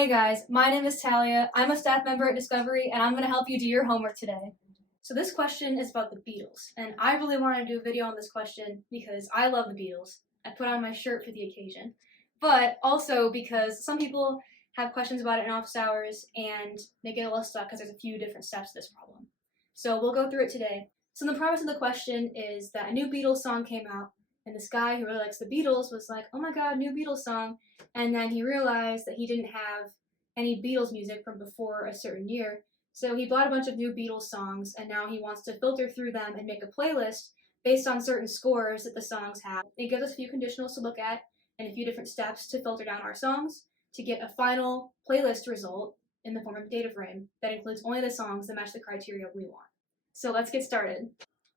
Hey guys, my name is Talia. I'm a staff member at Discovery, and I'm going to help you do your homework today. So this question is about the Beatles, and I really want to do a video on this question because I love the Beatles. I put on my shirt for the occasion, but also because some people have questions about it in office hours, and they get a little stuck because there's a few different steps to this problem. So we'll go through it today. So the premise of the question is that a new Beatles song came out, and this guy who really likes the Beatles was like, oh my god, new Beatles song. And then he realized that he didn't have any Beatles music from before a certain year. So he bought a bunch of new Beatles songs, and now he wants to filter through them and make a playlist based on certain scores that the songs have. It gives us a few conditionals to look at and a few different steps to filter down our songs to get a final playlist result in the form of a data frame that includes only the songs that match the criteria we want. So let's get started.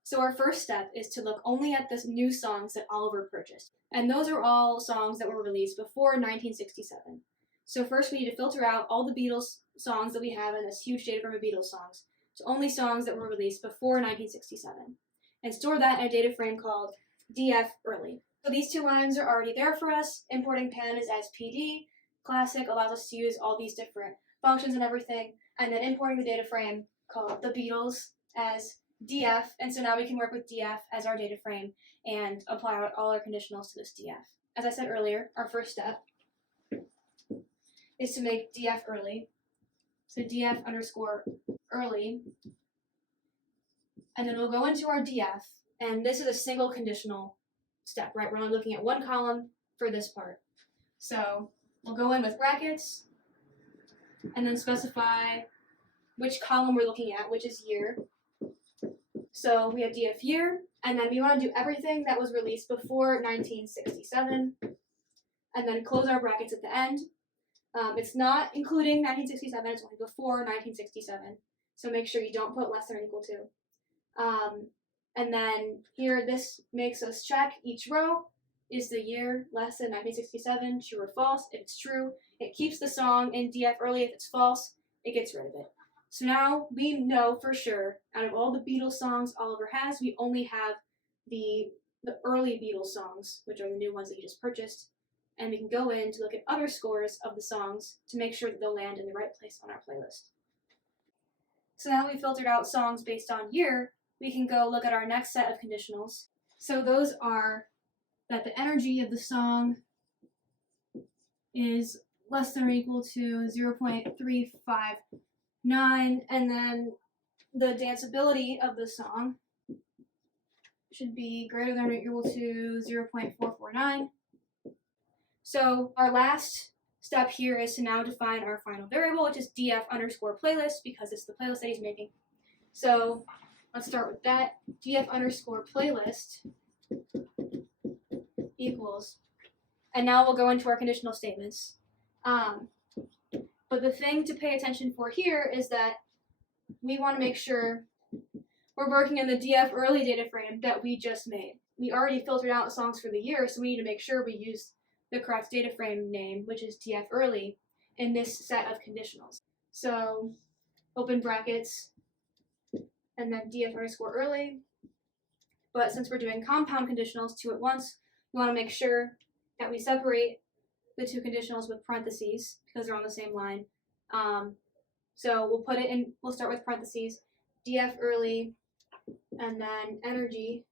So our first step is to look only at the new songs that Oliver purchased. And those are all songs that were released before 1967. So first we need to filter out all the Beatles songs that we have in this huge data frame of Beatles songs to only songs that were released before 1967. And store that in a data frame called DF early. So these two lines are already there for us. Importing pen is as PD. Classic allows us to use all these different functions and everything. And then importing the data frame called the Beatles as DF, and so now we can work with DF as our data frame and apply all our conditionals to this DF. As I said earlier, our first step is to make DF early. So DF underscore early, and then we'll go into our DF, and this is a single conditional step, right? We're only looking at one column for this part. So we'll go in with brackets, and then specify which column we're looking at, which is year. So we have DF year, and then we want to do everything that was released before 1967, and then close our brackets at the end. It's not including 1967, it's only before 1967, so make sure you don't put less than or equal to. And then here, this makes us check each row. Is the year less than 1967, true or false? If it's true, it keeps the song in DF early. If it's false, it gets rid of it. So now we know for sure, out of all the Beatles songs Oliver has, we only have the early Beatles songs, which are the new ones that he just purchased, and we can go in to look at other scores of the songs to make sure that they'll land in the right place on our playlist. So now we filtered out songs based on year, we can go look at our next set of conditionals. So those are that the energy of the song is less than or equal to 0.359, and then the danceability of the song should be greater than or equal to 0.449. So our last step here is to now define our final variable, which is df underscore playlist, because it's the playlist that he's making. So let's start with that. Df underscore playlist equals, and now we'll go into our conditional statements. But the thing to pay attention for here is that we want to make sure we're working in the DF early data frame that we just made. We already filtered out songs for the year, so we need to make sure we use the correct data frame name, which is DF early, in this set of conditionals. So open brackets, and then DF underscore early. But since we're doing compound conditionals, two at once, we want to make sure that we separate the two conditionals with parentheses because they're on the same line. So we'll put it in, we'll start with parentheses, DF early, and then energy.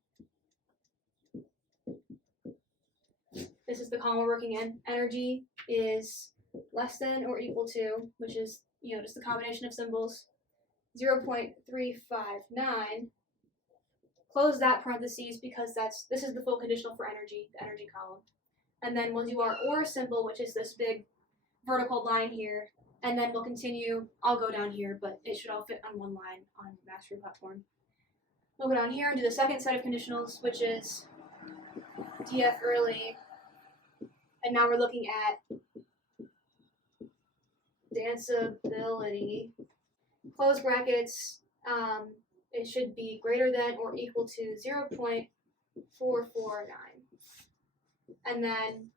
This is the column we're working in. Energy is less than or equal to, which is, just the combination of symbols, 0.359. Close that parentheses because this is the full conditional for energy, the energy column. And then we'll do our or symbol, which is this big vertical line here. And then we'll continue. I'll go down here, but it should all fit on one line on the mastery platform. We'll go down here and do the second set of conditionals, which is DF early. And now we're looking at danceability. Close brackets. It should be greater than or equal to 0.449. And then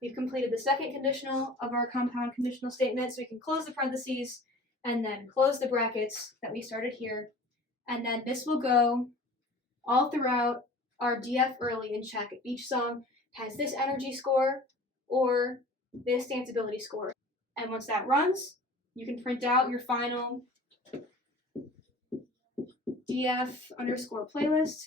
we've completed the second conditional of our compound conditional statement, so we can close the parentheses and then close the brackets that we started here. And then this will go all throughout our DF early and check if each song has this energy score or this danceability score. And once that runs, you can print out your final DF_playlist.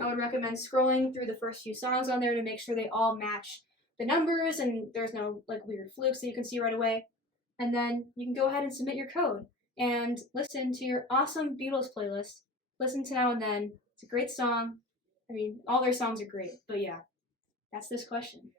I would recommend scrolling through the first few songs on there to make sure they all match the numbers and there's no like weird flukes that you can see right away. And then you can go ahead and submit your code and listen to your awesome Beatles playlist. Listen to Now and Then. It's a great song. I mean, all their songs are great, but yeah, that's this question.